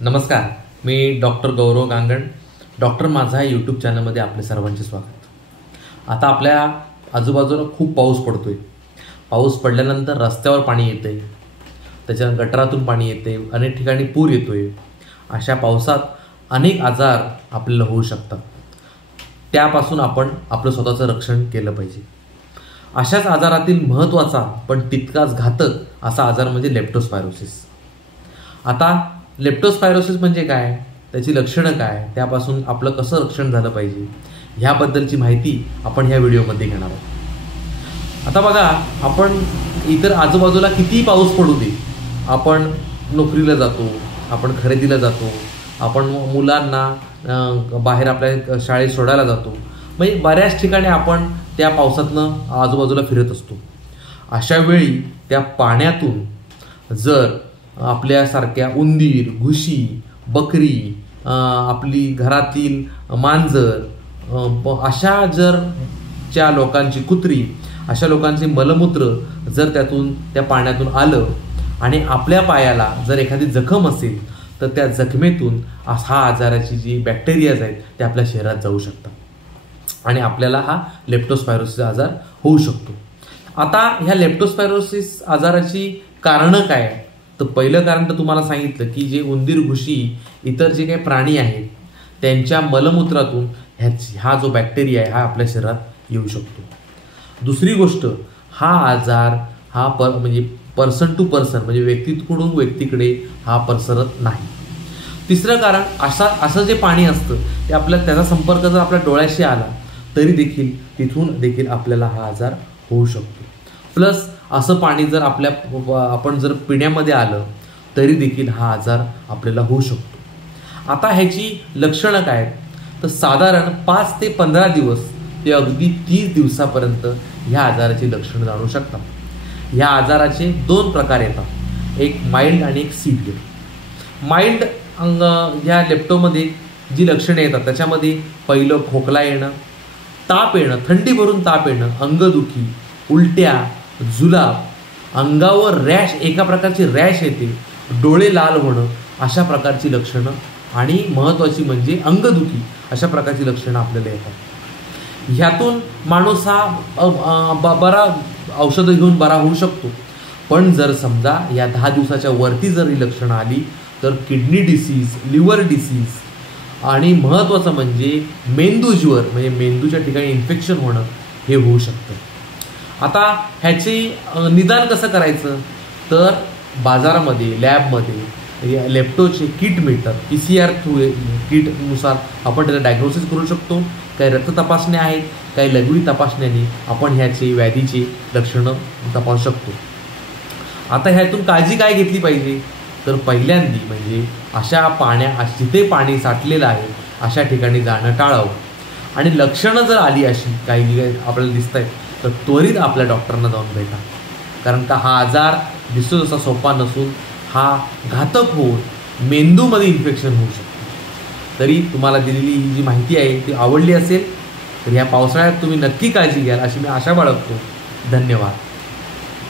नमस्कार, मी डॉक्टर गौरव गांगण. डॉक्टर माझा यूट्यूब चॅनलमध्ये आपले सर्वांचे स्वागत. आता आपल्या आजूबाजूला खूप पाऊस पडतोय. पाऊस पडल्यानंतर रस्त्यावर पाणी येते, त्याच्या गटारातून पाणी येते, अनेक ठिकाणी पूर येतोय. अशा पावसात अनेक आजार आपल्याला होऊ शकतात. त्यापासून आपण आपलं स्वतःचं रक्षण केलं पाहिजे. अशाच आजारातील महत्त्वाचा पण तितकाच घातक असा आजार म्हणजे लेप्टोस्पायरोसिस. आता लेप्टोस्पायरोसिस म्हणजे काय, त्याची लक्षणं काय, त्यापासून आपलं कसं रक्षण झालं पाहिजे, ह्याबद्दलची माहिती आपण ह्या व्हिडिओमध्ये घेणार आहोत. आता बघा, आपण इतर आजूबाजूला कितीही पाऊस पडू दे, आपण नोकरीला जातो, आपण खरेदीला जातो, आपण मुलांना बाहेर आपल्या शाळेत सोडायला जातो. म्हणजे बऱ्याच ठिकाणी आपण त्या पावसातनं आजूबाजूला फिरत असतो. अशा वेळी त्या पाण्यातून जर आपल्यासारख्या उंदीर, घुशी, बकरी, आपली घरातील मांजर, अशा जर च्या लोकांची कुत्री, अशा लोकांचे मलमूत्र जर त्या पाण्यातून आलं आणि आपल्या पायाला जर एखादी जखम असेल तर त्या जखमेतून हा आजाराची जी बॅक्टेरियाज आहेत ते आपल्या शरीरात जाऊ शकतात आणि आपल्याला हा लेप्टोस्पायरोसिस आजार होऊ शकतो. आता ह्या लेप्टोस्पायरोसिस आजाराची कारणं काय? तर पहिलं कारण तर तुम्हाला सांगितलं की जे उंदीर, घुशी, इतर जे काही प्राणी आहेत त्यांच्या मलमूत्रातून हा जो बॅक्टेरिया आहे हा आपल्या शरीरात येऊ शकतो. दुसरी गोष्ट, हा आजार म्हणजे पर्सन टू पर्सन, म्हणजे व्यक्तीकडून व्यक्तीकडे हा पसरत नाही. तिसरं कारण, असं जे पाणी असतं ते त्याचा संपर्क जर आपल्या डोळ्याशी आला तरी देखील तिथून देखील आपल्याला हा आजार होऊ शकतो. प्लस असं पाणी जर आपण जर पिण्यामध्ये आलं तरी देखील हा आजार आपल्याला होऊ शकतो. आता ह्याची लक्षणं काय? तर साधारण 5 ते 15 दिवस ते अगदी 30 दिवसापर्यंत ह्या आजाराची लक्षणं जाणू शकतात. ह्या आजाराचे 2 प्रकार येतात, एक माइल्ड आणि एक सिव्हिअर. माइल्ड ह्या लेप्टोमध्ये जी लक्षणे येतात त्याच्यामध्ये पहिलं खोकला येणं, ताप येणं, थंडी भरून ताप येणं, अंगदुखी, उलट्या, जुलाब, अंगावर रॅश, एका प्रकारची रॅश येते, डोळे लाल होणं, अशा प्रकारची लक्षणं आणि महत्त्वाची म्हणजे अंगदुखी, अशा प्रकारची लक्षणं आपल्याला येतात. ह्यातून माणूस हा बरा औषधं घेऊन बरा होऊ शकतो. पण जर समजा या 10 दिवसाच्या वरती जर ही लक्षणं आली तर किडनी डिसीज, लिव्हर डिसीज आणि महत्त्वाचं म्हणजे मेंदूज्वर, म्हणजे मेंदूच्या ठिकाणी इन्फेक्शन होणं हे होऊ शकतं. आता ह्याचे निदान कसं करायचं? तर बाजारामध्ये, लॅबमध्ये लेप्टोचे किट मिळतात. PCR किटनुसार आपण त्याला डायग्नोसिस करू शकतो. काही रक्त तपासण्या आहेत, काही लघवी तपासण्याने आपण ह्याचे व्याधीचे लक्षणं तपासू शकतो. आता ह्यातून काळजी काय घेतली पाहिजे? तर पहिल्यांदी म्हणजे जिथे पाणी साठलेलं आहे अशा ठिकाणी जाणं टाळावं. आणि लक्षणं जर आली अशी काही आपल्याला दिसत आहेत तर त्वरित आपल्या डॉक्टरांना जाऊन भेटा. कारण का हा आजार दिसतो तसा सोपा नसून हा घातक होऊन मेंदूमध्ये इन्फेक्शन होऊ शकतं. तरी तुम्हाला दिलेली ही जी माहिती आहे ती आवडली असेल तर ह्या पावसाळ्यात तुम्ही नक्की काळजी घ्याल अशी मी आशा बाळगतो. धन्यवाद.